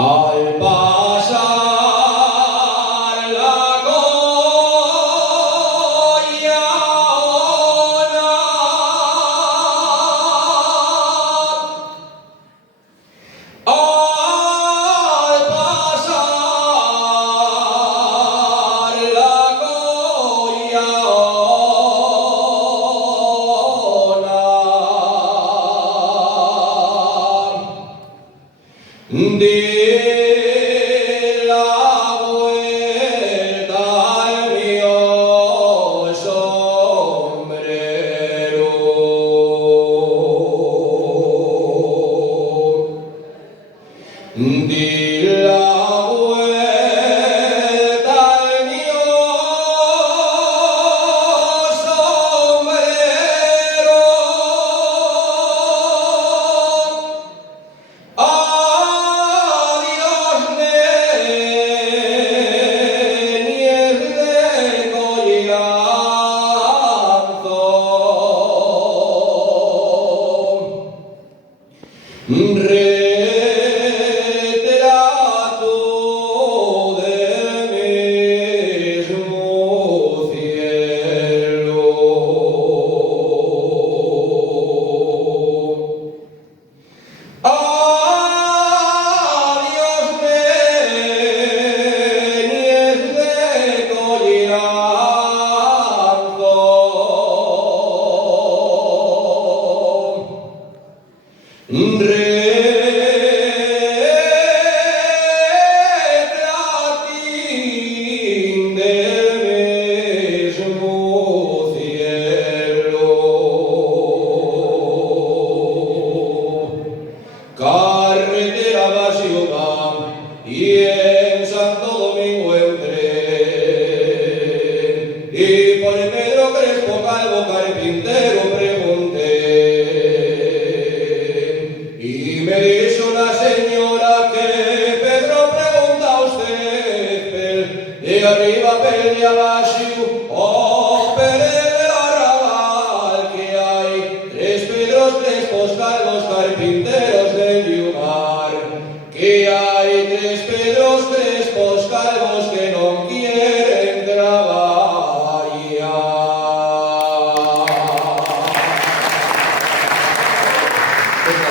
Al pasar la Collona, al pasar la Collona, de la vuelta al mío sombrero, de la vuelta al mío sombrero. Adiós, niñez de Collazo, retrato del mismo cielo. Adiós, niñez de Collazo, retratín del mismo cielo. Carretera va ciudad y en Santo Domingo entré, y por Pedro Crespo Calvo carpintero pregunté, y me dijo la señora que Pedro pregunta a usted, de arriba pel de abajo, oh Pere del arrabal, que hay tres Pedros Crespos Calvos carpinteros del lugar, que hay tres Pedros Crespos Calvos